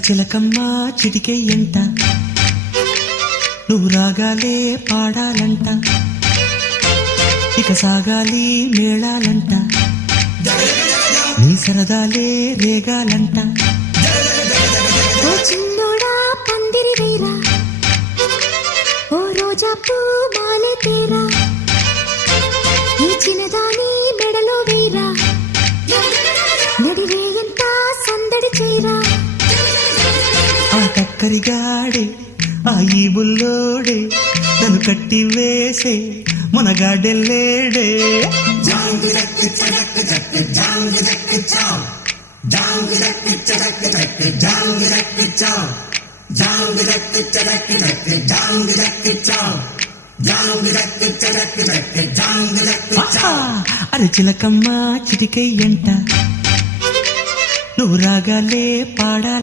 చిలకమ్మ చిటికెయ్యంట నువ్వు రాగాలే పాడాలంట ఇక సాగాలి మేళాలంట నీ సరదాలే రేగాలంట ఓ చిన్నోడా పందిరి వేరా ఓ రోజా పూ మాలే తేరా ఈ చిన్నదాని మెడలో వేరా నడిరే ఎంత సందడి చేరా ఆ కక్కరిగాడే ఆ ఈ బుల్లోడే నన్ను కట్టి వేసే మునగాడెల్లేడే అరే చిలకమ్మ చిటికెయ్యంట నువ్వు రాగాలే పాడాలంట